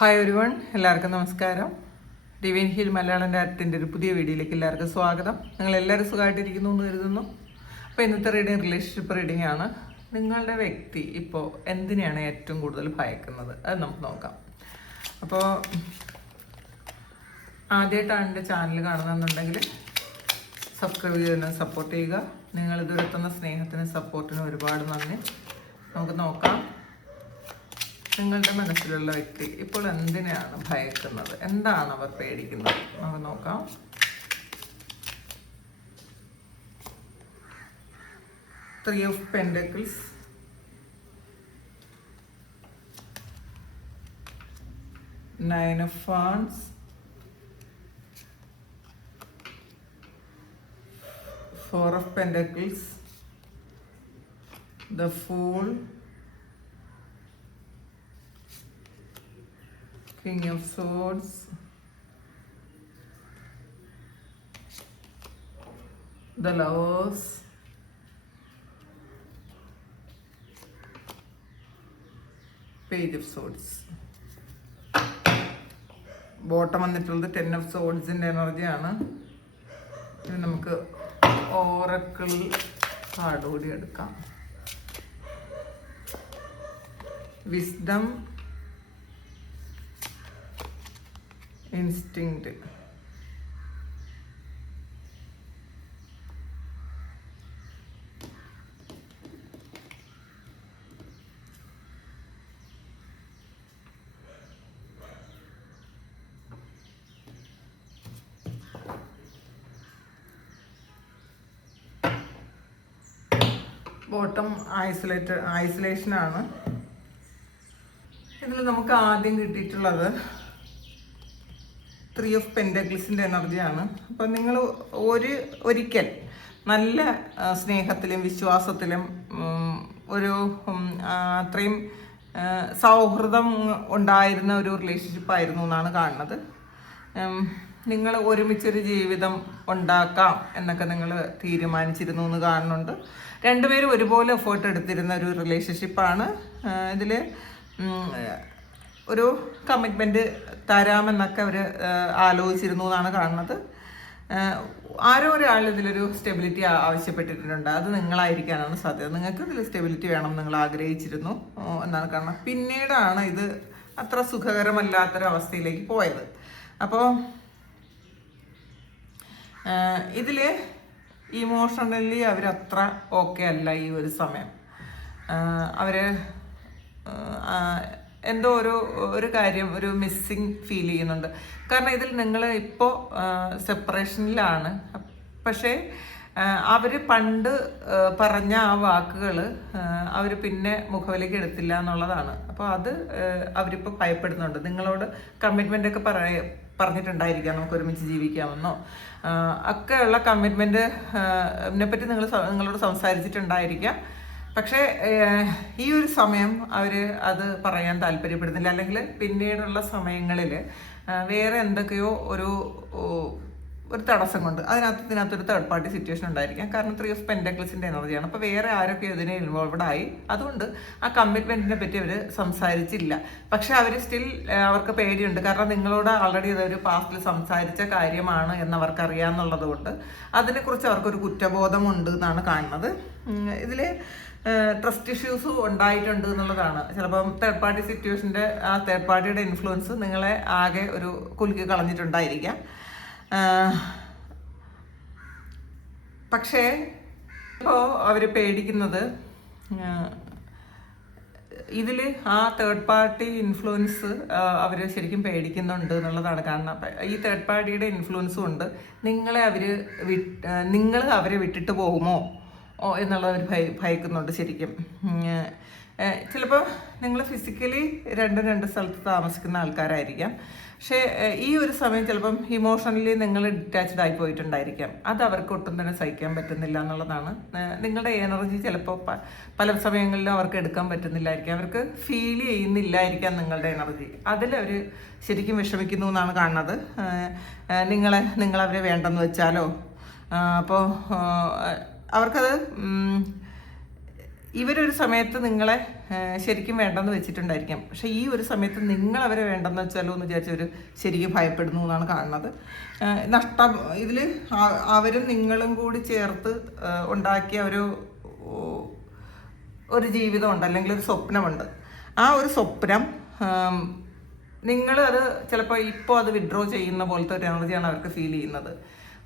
Hi everyone, എല്ലാവർക്കും നമസ്കാരം. Divine heal Malayalam ഡയറക്റ്റിൻ്റെ ഒരു പുതിയ വീഡിയോയിലേക്ക് എല്ലാവർക്കും സ്വാഗതം. നിങ്ങൾ എല്ലാവരും സുഖമായിട്ടിരിക്കുന്നു എന്ന് കരുതുന്നു. അപ്പോൾ ഇന്നത്തെ റീഡിങ് റിലേഷൻഷിപ്പ് റീഡിംഗ് ആണ്. നിങ്ങളുടെ വ്യക്തി ഇപ്പോൾ എന്തിനെയാണ് ഏറ്റവും കൂടുതൽ ഭയക്കുന്നത് അത് നമുക്ക് നോക്കാം. അപ്പോൾ ആദ്യമായിട്ടാണ് എൻ്റെ ചാനൽ കാണുന്നതെന്നുണ്ടെങ്കിൽ സബ്സ്ക്രൈബ് ചെയ്ത് സപ്പോർട്ട് ചെയ്യുക. നിങ്ങൾ ഇതുവരെത്തുന്ന സ്നേഹത്തിനും സപ്പോർട്ടിനും ഒരുപാട് നന്ദി. നമുക്ക് നോക്കാം, നിങ്ങളുടെ മനസ്സിലുള്ള വ്യക്തി ഇപ്പോൾ എന്തിനാണ് ഭയക്കുന്നത്, എന്താണ് അവർ പേടിക്കുന്നത്, നമുക്ക് നോക്കാം. Three of Pentacles, Nine of Wands, Four of Pentacles, the Fool, King of Swords, the Lovers, Page of Swords. Bottom വന്നിട്ടുള്ളത് 10 of Swordsൻ്റെ എനർജിയാണ്. ഇനി നമുക്ക് ഓറക്കിൾ കാർഡ് കൂടി എടുക്കാം. Wisdom, instinct. ബോട്ടം ഐസൊലേഷനാണ്. ഇതിൽ നമുക്ക് ആദ്യം കിട്ടിയിട്ടുള്ളത് ത്രീ ഓഫ് പെൻഡക്കിൾസിൻ്റെ എനർജിയാണ്. അപ്പോൾ നിങ്ങൾ ഒരിക്കൽ നല്ല സ്നേഹത്തിലും വിശ്വാസത്തിലും ഒരു അത്രയും സൗഹൃദം ഉണ്ടായിരുന്ന ഒരു റിലേഷൻഷിപ്പായിരുന്നു എന്നാണ് കാണുന്നത്. നിങ്ങൾ ഒരുമിച്ചൊരു ജീവിതം ഉണ്ടാക്കാം എന്നൊക്കെ നിങ്ങൾ തീരുമാനിച്ചിരുന്നു എന്ന് കാണുന്നുണ്ട്. രണ്ടുപേരും ഒരുപോലെ എഫേർട്ട് എടുത്തിരുന്ന ഒരു റിലേഷൻഷിപ്പാണ്. ഇതിൽ ഒരു കമ്മിറ്റ്മെൻറ്റ് തരാമെന്നൊക്കെ അവർ ആലോചിച്ചിരുന്നു എന്നാണ് കാണുന്നത്. ആരോ ഒരാൾ ഇതിലൊരു സ്റ്റെബിലിറ്റി ആവശ്യപ്പെട്ടിട്ടുണ്ട്. അത് നിങ്ങളായിരിക്കാനാണ് സാധ്യത. നിങ്ങൾക്ക് ഇതിൽ സ്റ്റെബിലിറ്റി വേണം നിങ്ങൾ ആഗ്രഹിച്ചിരുന്നു എന്നാണ് കാണുന്നത്. പിന്നീടാണ് ഇത് അത്ര സുഖകരമല്ലാത്തൊരവസ്ഥയിലേക്ക് പോയത്. അപ്പോൾ ഇതിൽ ഇമോഷണലി അവരത്ര ഓക്കെ അല്ല ഈ ഒരു സമയം. അവർ എന്തോ ഒരു കാര്യം, ഒരു മിസ്സിങ് ഫീൽ ചെയ്യുന്നുണ്ട്. കാരണം ഇതിൽ നിങ്ങൾ ഇപ്പോൾ സെപ്പറേഷനിലാണ്. പക്ഷേ അവർ പണ്ട് പറഞ്ഞ ആ വാക്കുകൾ അവർ പിന്നെ മുഖവിലേക്ക് എടുത്തില്ല എന്നുള്ളതാണ്. അപ്പോൾ അത് അവരിപ്പോൾ ഭയപ്പെടുന്നുണ്ട്. നിങ്ങളോട് കമ്മിറ്റ്മെൻ്റ് ഒക്കെ പറഞ്ഞിട്ടുണ്ടായിരിക്കാം, നമുക്ക് ഒരുമിച്ച് ജീവിക്കാമെന്നോ ഒക്കെയുള്ള കമ്മിറ്റ്മെൻറ്റിനെ പറ്റി നിങ്ങളോട് സംസാരിച്ചിട്ടുണ്ടായിരിക്കാം. പക്ഷേ ഈ ഒരു സമയം അവർ അത് പറയാൻ താല്പര്യപ്പെടുന്നില്ല. അല്ലെങ്കിൽ പിന്നീടുള്ള സമയങ്ങളിൽ വേറെ എന്തൊക്കെയോ ഒരു തടസ്സം കൊണ്ട് ഇതിനകത്തൊരു തേർഡ് പാർട്ടി സിറ്റുവേഷൻ ഉണ്ടായിരിക്കാം. കാരണം ത്രീ ഓഫ് പെൻഡക്കിൾസിൻ്റെ എനർജിയാണ്. അപ്പോൾ വേറെ ആരൊക്കെ ഇതിനെ ഇൻവോൾവഡ് ആയി. അതുകൊണ്ട് ആ കമ്മിറ്റ്മെൻറ്റിനെ പറ്റി അവർ സംസാരിച്ചില്ല. പക്ഷേ അവർ സ്റ്റിൽ അവർക്ക് പേടിയുണ്ട്. കാരണം നിങ്ങളോട് ആൾറെഡി അതൊരു പാസ്റ്റിൽ സംസാരിച്ച കാര്യമാണ് എന്നവർക്ക് അറിയാമെന്നുള്ളത് കൊണ്ട് അതിനെക്കുറിച്ച് അവർക്കൊരു കുറ്റബോധമുണ്ട് എന്നാണ് കാണുന്നത്. ഇതിൽ ട്രസ്റ്റ് ഇഷ്യൂസ് ഉണ്ടായിട്ടുണ്ട് എന്നുള്ളതാണ്. ചിലപ്പം തേർഡ് പാർട്ടി സിറ്റുവേഷൻ്റെ ആ തേർഡ് പാർട്ടിയുടെ ഇൻഫ്ലുവൻസ് നിങ്ങളെ ആകെ ഒരു കുലുക്കി കളഞ്ഞിട്ടുണ്ടായിരിക്കാം. പക്ഷേ ഇപ്പോൾ അവർ പേടിക്കുന്നത് ഇതിൽ ആ തേർഡ് പാർട്ടി ഇൻഫ്ലുവൻസ് അവർ ശരിക്കും പേടിക്കുന്നുണ്ട് എന്നുള്ളതാണ്. കാരണം ഈ തേർഡ് പാർട്ടിയുടെ ഇൻഫ്ലുവൻസും ഉണ്ട്. നിങ്ങൾ അവരെ വിട്ടിട്ട് പോകുമോ എന്നുള്ളവർ ഭയക്കുന്നുണ്ട് ശരിക്കും. ചിലപ്പോൾ നിങ്ങൾ ഫിസിക്കലി രണ്ട് സ്ഥലത്ത് താമസിക്കുന്ന ആൾക്കാരായിരിക്കാം. പക്ഷേ ഈ ഒരു സമയം ചിലപ്പം ഇമോഷണലി നിങ്ങൾ ഡിറ്റാച്ച്ഡ് ആയി പോയിട്ടുണ്ടായിരിക്കാം. അത് അവർക്ക് ഒട്ടും തന്നെ സഹിക്കാൻ പറ്റുന്നില്ല എന്നുള്ളതാണ്. നിങ്ങളുടെ എനർജി ചിലപ്പോൾ പല സമയങ്ങളിലും അവർക്ക് എടുക്കാൻ പറ്റുന്നില്ലായിരിക്കാം. അവർക്ക് ഫീൽ ചെയ്യുന്നില്ലായിരിക്കാം നിങ്ങളുടെ എനർജി. അതിലവർ ശരിക്കും വിഷമിക്കുന്നു എന്നാണ് കാണുന്നത്. നിങ്ങളവരെ വേണ്ടെന്ന് വെച്ചാലോ. അപ്പോൾ അവർക്കത് ഇവരൊരു സമയത്ത് നിങ്ങളെ ശരിക്കും വേണ്ടെന്ന് വെച്ചിട്ടുണ്ടായിരിക്കാം. പക്ഷെ ഈ ഒരു സമയത്ത് നിങ്ങൾ അവരെ വേണ്ടെന്ന് വെച്ചാലോ എന്ന് വിചാരിച്ചവർ ശരിക്കും ഭയപ്പെടുന്നു എന്നാണ് കാണുന്നത്. നഷ്ടം ഇതിൽ അവരും നിങ്ങളും കൂടി ചേർത്ത് ഉണ്ടാക്കിയ ഒരു ജീവിതമുണ്ട്, അല്ലെങ്കിൽ ഒരു സ്വപ്നമുണ്ട്. ആ ഒരു സ്വപ്നം നിങ്ങൾ അത് ചിലപ്പോൾ ഇപ്പോൾ അത് വിഡ്രോ ചെയ്യുന്ന പോലത്തെ ഒരു എനർജിയാണ് അവർക്ക് ഫീൽ ചെയ്യുന്നത്.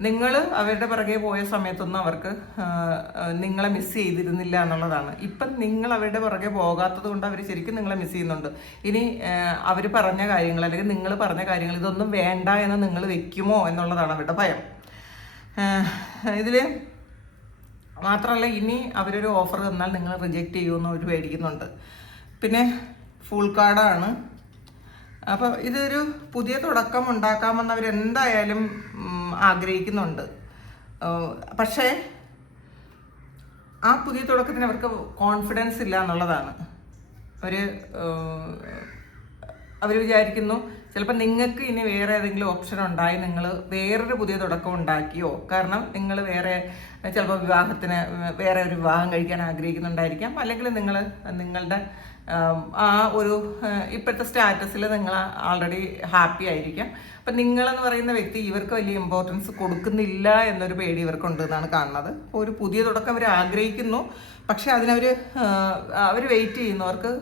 നിങ്ങൾ അവരുടെ പിറകെ പോയ സമയത്തൊന്നും അവർക്ക് നിങ്ങളെ മിസ് ചെയ്തിരുന്നില്ല എന്നുള്ളതാണ്. ഇപ്പം നിങ്ങൾ അവരുടെ പുറകെ പോകാത്തത് കൊണ്ട് അവർ ശരിക്കും നിങ്ങളെ മിസ് ചെയ്യുന്നുണ്ട്. ഇനി അവർ പറഞ്ഞ കാര്യങ്ങൾ അല്ലെങ്കിൽ നിങ്ങൾ പറഞ്ഞ കാര്യങ്ങൾ ഇതൊന്നും വേണ്ട എന്ന് നിങ്ങൾ വെക്കുമോ എന്നുള്ളതാണ് അവരുടെ ഭയം. ഇതിൽ മാത്രമല്ല, ഇനി അവരൊരു ഓഫർ തന്നാൽ നിങ്ങൾ റിജക്റ്റ് ചെയ്യുമെന്ന് അവർ പേടിക്കുന്നുണ്ട്. പിന്നെ ഫുൾ കാർഡാണ്. അപ്പോൾ ഇതൊരു പുതിയ തുടക്കം ഉണ്ടാക്കാമെന്ന് അവരെന്തായാലും ആഗ്രഹിക്കുന്നുണ്ട്. പക്ഷേ ആ പുതിയ തുടക്കത്തിന് അവർക്ക് കോൺഫിഡൻസ് ഇല്ല എന്നുള്ളതാണ്. അവർ വിചാരിക്കുന്നു ചിലപ്പോൾ നിങ്ങൾക്ക് ഇനി വേറെ ഏതെങ്കിലും ഓപ്ഷൻ ഉണ്ടായി നിങ്ങൾ വേറൊരു പുതിയ തുടക്കം ഉണ്ടാക്കിയോ. കാരണം നിങ്ങൾ ചിലപ്പോൾ വേറെ ഒരു വിവാഹം കഴിക്കാൻ ആഗ്രഹിക്കുന്നുണ്ടായിരിക്കാം. അല്ലെങ്കിൽ നിങ്ങളുടെ ആ ഒരു ഇപ്പോഴത്തെ സ്റ്റാറ്റസിൽ നിങ്ങൾ ആൾറെഡി ഹാപ്പി ആയിരിക്കാം. അപ്പം നിങ്ങളെന്ന് പറയുന്ന വ്യക്തി ഇവർക്ക് വലിയ ഇമ്പോർട്ടൻസ് കൊടുക്കുന്നില്ല എന്നൊരു പേടി ഇവർക്കുണ്ട് എന്നാണ് കാണുന്നത്. ഒരു പുതിയ തുടക്കം അവർ ആഗ്രഹിക്കുന്നു, പക്ഷെ അവർ വെയിറ്റ് ചെയ്യുന്നവർക്ക്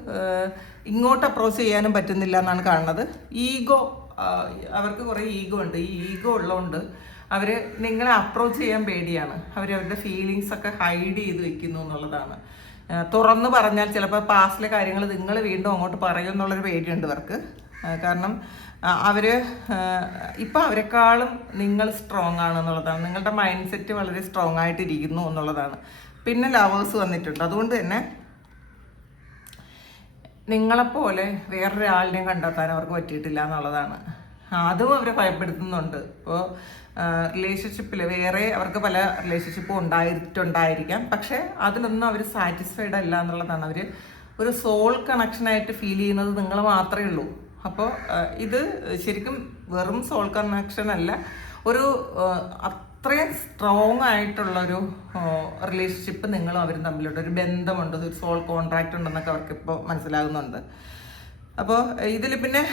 ഇങ്ങോട്ട് അപ്രോച്ച് ചെയ്യാനും പറ്റുന്നില്ല എന്നാണ് കാണുന്നത്. അവർക്ക് കുറേ ഈഗോ ഉണ്ട്. ഈ ഈഗോ ഉള്ളതുകൊണ്ട് അവർ നിങ്ങളെ അപ്രോച്ച് ചെയ്യാൻ പേടിയാണ്. അവരുടെ ഫീലിങ്സ് ഒക്കെ ഹൈഡ് ചെയ്ത് വെക്കുന്നു എന്നുള്ളതാണ്. തുറന്ന് പറഞ്ഞാൽ ചിലപ്പോൾ പാസ്റ്റിലെ കാര്യങ്ങൾ നിങ്ങൾ വീണ്ടും അങ്ങോട്ട് പറയും എന്നുള്ളൊരു പേടിയുണ്ട് ഇവർക്ക്. കാരണം ഇപ്പം അവരെക്കാളും നിങ്ങൾ സ്ട്രോങ് ആണെന്നുള്ളതാണ്. നിങ്ങളുടെ മൈൻഡ് സെറ്റ് വളരെ സ്ട്രോങ് ആയിട്ടിരിക്കുന്നു എന്നുള്ളതാണ്. പിന്നെ ലവേഴ്സ് വന്നിട്ടുണ്ട്. അതുകൊണ്ട് തന്നെ നിങ്ങളെപ്പോലെ വേറൊരാളിനെയും കണ്ടെത്താൻ അവർക്ക് പറ്റിയിട്ടില്ല എന്നുള്ളതാണ്. അതും അവരെ ഭയപ്പെടുത്തുന്നുണ്ട്. ഇപ്പോൾ റിലേഷൻഷിപ്പിൽ അവർക്ക് പല റിലേഷൻഷിപ്പും ഉണ്ടായിരിക്കാം. പക്ഷെ അതിലൊന്നും അവർ സാറ്റിസ്ഫൈഡ് അല്ല എന്നുള്ളതാണ്. അവർ ഒരു സോൾ കണക്ഷനായിട്ട് ഫീൽ ചെയ്യുന്നത് നിങ്ങൾ മാത്രമേ ഉള്ളൂ. അപ്പോൾ ഇത് ശരിക്കും വെറും സോൾ കണക്ഷൻ അല്ല, അത്രയും സ്ട്രോങ് ആയിട്ടുള്ളൊരു റിലേഷൻഷിപ്പ് നിങ്ങളും അവരും തമ്മിലുണ്ട്. ഒരു ബന്ധമുണ്ട്, ഒരു സോൾ കോൺട്രാക്റ്റ് ഉണ്ടെന്നൊക്കെ അവർക്ക് ഇപ്പോൾ മനസ്സിലാകുന്നുണ്ട്. അപ്പോൾ ഇതിൽ പിന്നെ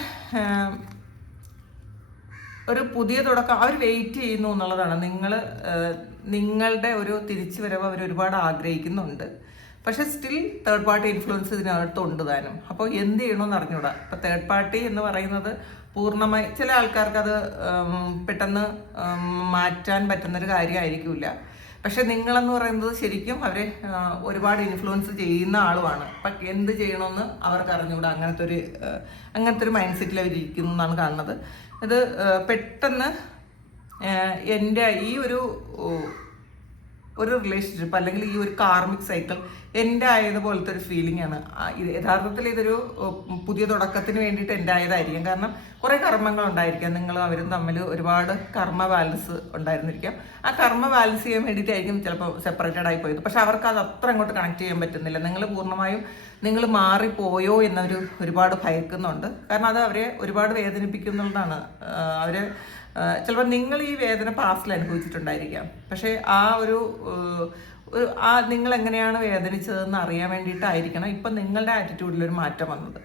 ഒരു പുതിയ തുടക്കം അവർ വെയിറ്റ് ചെയ്യുന്നു എന്നുള്ളതാണ്. നിങ്ങളുടെ ഒരു തിരിച്ചു വരവ് അവർ ഒരുപാട് ആഗ്രഹിക്കുന്നുണ്ട്. പക്ഷെ സ്റ്റിൽ തേർഡ് പാർട്ടി ഇൻഫ്ലുവൻസ് ഇതിനകത്തുണ്ട് താനും. അപ്പോൾ എന്ത് ചെയ്യണമെന്ന് അറിഞ്ഞൂടാ. അപ്പോൾ തേർഡ് പാർട്ടി എന്ന് പറയുന്നത് പൂർണ്ണമായി ചില ആൾക്കാർക്ക് അത് പെട്ടെന്ന് മാറ്റാൻ പറ്റുന്നൊരു കാര്യമായിരിക്കില്ല. പക്ഷെ നിങ്ങളെന്ന് പറയുന്നത് ശരിക്കും അവരെ ഒരുപാട് ഇൻഫ്ലുവൻസ് ചെയ്യുന്ന ആളുമാണ്. അപ്പം എന്ത് ചെയ്യണമെന്ന് അവർക്ക് അറിഞ്ഞുകൂടാ. അങ്ങനത്തെ ഒരു മൈൻഡ് സെറ്റിൽ അവരിയ്ക്കുന്നു എന്നാണ് കാണുന്നത്. ഇത് പെട്ടെന്ന് എൻ്റെ ഈ ഒരു റിലേഷൻഷിപ്പ് അല്ലെങ്കിൽ ഈ ഒരു കാർമിക് സൈക്കിൾ എൻ്റെ ആയതുപോലത്തെ ഒരു ഫീലിംഗ് ആണ്. യഥാർത്ഥത്തിൽ ഇതൊരു പുതിയ തുടക്കത്തിന് വേണ്ടിയിട്ട് എൻ്റെ ആയതായിരിക്കും. കാരണം കുറേ കർമ്മങ്ങൾ ഉണ്ടായിരിക്കാം. നിങ്ങളും അവരും തമ്മിൽ ഒരുപാട് കർമ്മ ബാലൻസ് ഉണ്ടായിരുന്നിരിക്കാം. ആ കർമ്മ ബാലൻസ് ചെയ്യാൻ വേണ്ടിയിട്ടായിരിക്കും ചിലപ്പോൾ സെപ്പറേറ്റഡ് ആയി പോയത്. പക്ഷെ അവർക്ക് അത് അത്ര അങ്ങോട്ട് കണക്ട് ചെയ്യാൻ പറ്റുന്നില്ല. നിങ്ങൾ മാറിപ്പോയോ എന്നവർ ഒരുപാട് ഭയക്കുന്നുണ്ട്. കാരണം അത് അവരെ ഒരുപാട് വേദനിപ്പിക്കുന്നുള്ളതാണ്. ചിലപ്പോൾ നിങ്ങൾ ഈ വേദന പാസ്റ്റിൽ അനുഭവിച്ചിട്ടുണ്ടായിരിക്കാം. പക്ഷേ നിങ്ങൾ എങ്ങനെയാണ് വേദനിച്ചതെന്ന് അറിയാൻ വേണ്ടിയിട്ടായിരിക്കണം ഇപ്പം നിങ്ങളുടെ ആറ്റിറ്റ്യൂഡിലൊരു മാറ്റം വന്നത്.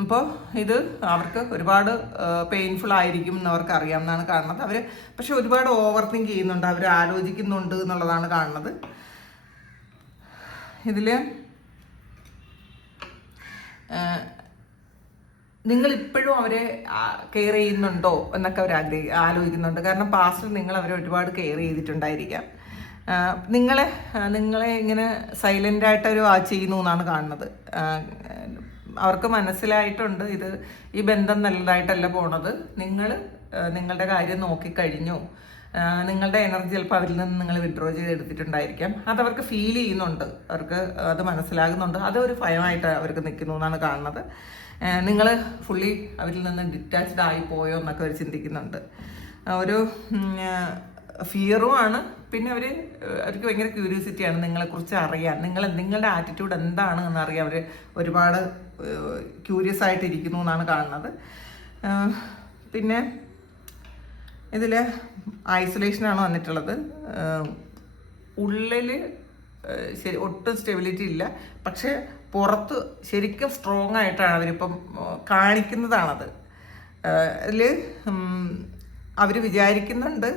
അപ്പോൾ ഇത് അവർക്ക് ഒരുപാട് പെയിൻഫുൾ ആയിരിക്കും എന്നവർക്ക് അറിയാമെന്നാണ് കാണുന്നത്. പക്ഷെ ഒരുപാട് ഓവർ തിങ്ക് ചെയ്യുന്നുണ്ട്, അവർ ആലോചിക്കുന്നുണ്ട് എന്നുള്ളതാണ് കാണുന്നത്. ഇതിൽ നിങ്ങളിപ്പോഴും അവരെ കെയർ ചെയ്യുന്നുണ്ടോ എന്നൊക്കെ അവർ ആലോചിക്കുന്നുണ്ട്. കാരണം പാസ്റ്റിൽ നിങ്ങൾ അവരെ ഒരുപാട് കെയർ ചെയ്തിട്ടുണ്ടായിരിക്കാം. നിങ്ങളെ ഇങ്ങനെ സൈലൻ്റായിട്ട് അവർ വാച്ച് ചെയ്യുന്നു എന്നാണ് കാണുന്നത്. അവർക്ക് മനസ്സിലായിട്ടുണ്ട് ഈ ബന്ധം നല്ലതായിട്ടല്ല പോണത്. നിങ്ങളുടെ കാര്യം നോക്കിക്കഴിഞ്ഞു. നിങ്ങളുടെ എനർജി ചിലപ്പോൾ അവരിൽ നിന്ന് നിങ്ങൾ വിഡ്രോ ചെയ്തെടുത്തിട്ടുണ്ടായിരിക്കാം. അതവർക്ക് ഫീൽ ചെയ്യുന്നുണ്ട്, അവർക്ക് അത് മനസ്സിലാകുന്നുണ്ട്. അതൊരു ഭയമായിട്ട് അവർക്ക് നിൽക്കുന്നു എന്നാണ് കാണുന്നത്. നിങ്ങൾ ഫുള്ളി അവരിൽ നിന്ന് ഡിറ്റാച്ച്ഡ് ആയിപ്പോയോ എന്നൊക്കെ അവർ ചിന്തിക്കുന്നുണ്ട്. ഒരു ഫിയറുമാണ്. പിന്നെ അവർക്ക് ഭയങ്കര ക്യൂരിയോസിറ്റിയാണ് നിങ്ങളെക്കുറിച്ച് അറിയാൻ. നിങ്ങളുടെ ആറ്റിറ്റ്യൂഡ് എന്താണ് എന്നറിയാൻ അവർ ഒരുപാട് ക്യൂരിയസ് ആയിട്ടിരിക്കുന്നു എന്നാണ് കാണുന്നത്. പിന്നെ ഇതിൽ ഐസൊലേഷനാണ് വന്നിട്ടുള്ളത്. ഉള്ളിൽ ശരി ഒട്ടും സ്റ്റെബിലിറ്റി ഇല്ല. പക്ഷേ പുറത്ത് ശരിക്കും സ്ട്രോങ് ആയിട്ടാണ് അവരിപ്പം കാണിക്കുന്നതാണത്. അതിൽ അവർ വിചാരിക്കുന്നുണ്ട്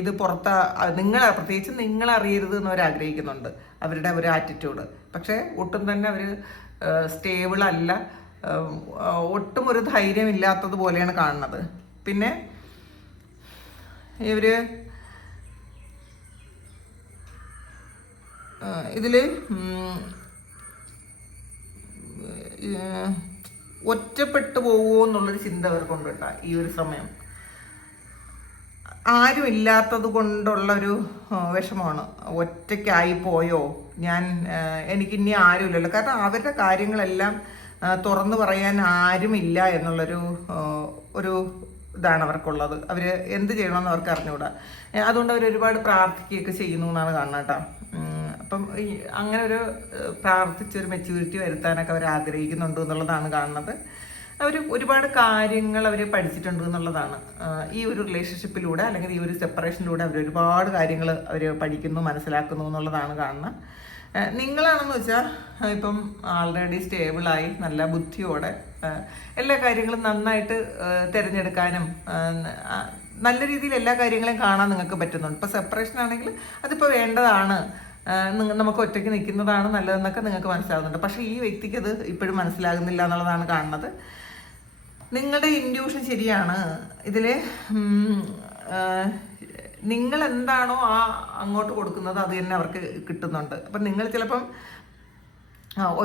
ഇത് പ്രത്യേകിച്ച് നിങ്ങൾ അറിയരുത് എന്ന് അവർ ആഗ്രഹിക്കുന്നുണ്ട്, അവരുടെ ഒരു ആറ്റിറ്റ്യൂഡ്. പക്ഷേ ഒട്ടും തന്നെ അവർ സ്റ്റേബിളല്ല, ഒട്ടും ഒരു ധൈര്യമില്ലാത്തത് പോലെയാണ് കാണുന്നത്. പിന്നെ ഇവർ ഇതിൽ ഒറ്റപ്പെട്ടു പോകുമോ എന്നുള്ളൊരു ചിന്ത അവർക്കുണ്ട് കേട്ടോ. ഈ ഒരു സമയം ആരും ഇല്ലാത്തത് കൊണ്ടുള്ളൊരു വിഷമമാണ്. ഒറ്റയ്ക്കായി പോയോ എനിക്കിനി ആരുമില്ലല്ലോ. കാരണം അവരുടെ കാര്യങ്ങളെല്ലാം തുറന്നു പറയാൻ ആരുമില്ല എന്നുള്ളൊരു ഇതാണ് അവർക്കുള്ളത്. അവർ എന്ത് ചെയ്യണമെന്ന് അവർക്ക് അറിഞ്ഞുകൂടാ. അതുകൊണ്ട് അവർ ഒരുപാട് പ്രാർത്ഥിക്കുകയൊക്കെ ചെയ്യുന്നു എന്നാണ് കാണുന്നത് കേട്ടോ. അപ്പം അങ്ങനെ ഒരു പ്രാർത്ഥിച്ചൊരു മെച്യൂരിറ്റി വരുത്താനൊക്കെ അവർ ആഗ്രഹിക്കുന്നുണ്ട് എന്നുള്ളതാണ് കാണുന്നത്. അവർ ഒരുപാട് കാര്യങ്ങൾ അവർ പഠിച്ചിട്ടുണ്ട് എന്നുള്ളതാണ്. ഈ ഒരു റിലേഷൻഷിപ്പിലൂടെ അല്ലെങ്കിൽ ഈ ഒരു സെപ്പറേഷനിലൂടെ അവർ ഒരുപാട് കാര്യങ്ങൾ അവർ പഠിക്കുന്നു, മനസ്സിലാക്കുന്നു എന്നുള്ളതാണ് കാണുന്നത്. നിങ്ങളാണെന്ന് വെച്ചാൽ ഇപ്പം ആൾറെഡി സ്റ്റേബിളായി നല്ല ബുദ്ധിയോടെ എല്ലാ കാര്യങ്ങളും നന്നായിട്ട് തിരഞ്ഞെടുക്കാനും നല്ല രീതിയിൽ എല്ലാ കാര്യങ്ങളെയും കാണാൻ നിങ്ങൾക്ക് പറ്റുന്നുണ്ട്. ഇപ്പോൾ സെപ്പറേഷൻ ആണെങ്കിൽ അതിപ്പോൾ വേണ്ടതാണ്, നമുക്ക് ഒറ്റയ്ക്ക് നിൽക്കുന്നതാണ് നല്ലതെന്നൊക്കെ നിങ്ങൾക്ക് മനസ്സിലാകുന്നുണ്ട്. പക്ഷേ ഈ വ്യക്തിക്ക് അത് ഇപ്പോഴും മനസ്സിലാകുന്നില്ല എന്നുള്ളതാണ് കാണുന്നത്. നിങ്ങളുടെ ഇൻഡ്യൂഷൻ ശരിയാണ്. ഇതിൽ നിങ്ങൾ എന്താണോ അങ്ങോട്ട് കൊടുക്കുന്നത് അത് തന്നെ അവർക്ക് കിട്ടുന്നുണ്ട്. അപ്പം നിങ്ങൾ ചിലപ്പം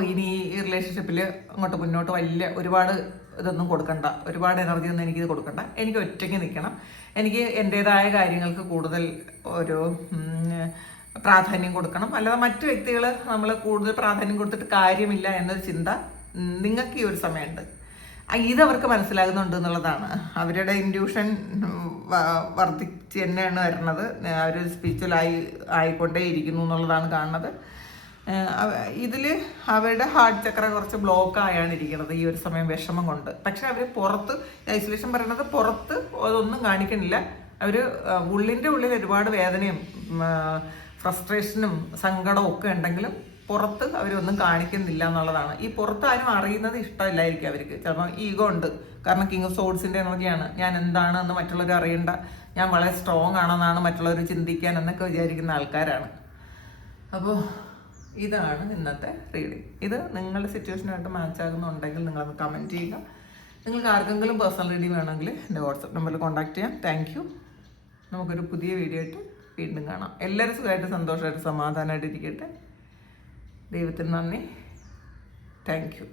ഇനി ഈ റിലേഷൻഷിപ്പിൽ അങ്ങോട്ട് മുന്നോട്ട് ഒരുപാട് ഇതൊന്നും കൊടുക്കണ്ട, ഒരുപാട് എനർജി ഒന്നും എനിക്കിത് കൊടുക്കണ്ട, എനിക്ക് ഒറ്റയ്ക്ക് നിൽക്കണം, എനിക്ക് എൻ്റേതായ കാര്യങ്ങൾക്ക് കൂടുതൽ ഒരു പ്രാധാന്യം കൊടുക്കണം, അല്ലാതെ മറ്റു വ്യക്തികൾ നമ്മൾ കൂടുതൽ പ്രാധാന്യം കൊടുത്തിട്ട് കാര്യമില്ല എന്നൊരു ചിന്ത നിങ്ങൾക്ക് ഈ ഒരു സമയമുണ്ട്. ഇതവർക്ക് മനസ്സിലാകുന്നുണ്ട് എന്നുള്ളതാണ്. അവരുടെ ഇൻഡ്യൂഷൻ വർദ്ധിച്ച് തന്നെയാണ് വരുന്നത്. അവർ ആയിക്കൊണ്ടേ ഇരിക്കുന്നു എന്നുള്ളതാണ് കാണുന്നത്. ഇതിൽ അവരുടെ ഹാർട്ട് ചക്ര കുറച്ച് ബ്ലോക്കായാണ് ഇരിക്കുന്നത് ഈ ഒരു സമയം വിഷമം കൊണ്ട്. പക്ഷെ അവർ പുറത്ത് ഐസൊലേഷൻ പറയുന്നത് പുറത്ത് അതൊന്നും കാണിക്കണില്ല. അവർ ഉള്ളിൻ്റെ ഉള്ളിൽ ഒരുപാട് വേദനയും ഫ്രസ്ട്രേഷനും സങ്കടവും ഒക്കെ ഉണ്ടെങ്കിലും പുറത്ത് അവരൊന്നും കാണിക്കുന്നില്ല എന്നുള്ളതാണ്. ഈ പുറത്ത് ആരും അറിയുന്നത് ഇഷ്ടമില്ലായിരിക്കും അവർക്ക്. ചിലപ്പോൾ ഈഗോ ഉണ്ട്. കാരണം കിങ് ഓഫ് സോഡ്സിൻ്റെ എനർജിയാണ്. ഞാൻ എന്താണെന്ന് മറ്റുള്ളവർ അറിയണ്ട, ഞാൻ വളരെ സ്ട്രോങ് ആണെന്നാണ് മറ്റുള്ളവർ ചിന്തിക്കാൻ എന്നൊക്കെ വിചാരിക്കുന്ന ആൾക്കാരാണ്. അപ്പോൾ ഇതാണ് ഇന്നത്തെ റീഡിങ്. ഇത് നിങ്ങളുടെ സിറ്റുവേഷനായിട്ട് മാച്ച് ആകുന്നുണ്ടെങ്കിൽ നിങ്ങളത് കമൻറ്റ് ചെയ്യുക. നിങ്ങൾക്ക് ആർക്കെങ്കിലും പേഴ്സണൽ റീഡിങ് വേണമെങ്കിൽ എൻ്റെ വാട്സപ്പ് നമ്പറിൽ കോൺടാക്ട് ചെയ്യാം. Thank you. നമുക്കൊരു പുതിയ വീഡിയോ ആയിട്ട് വീണ്ടും കാണാം. എല്ലാവരും സുഖമായിട്ട് സന്തോഷമായിട്ട് സമാധാനമായിട്ട് ഇരിക്കട്ടെ. ദൈവത്തിന് നന്ദി. Thank you.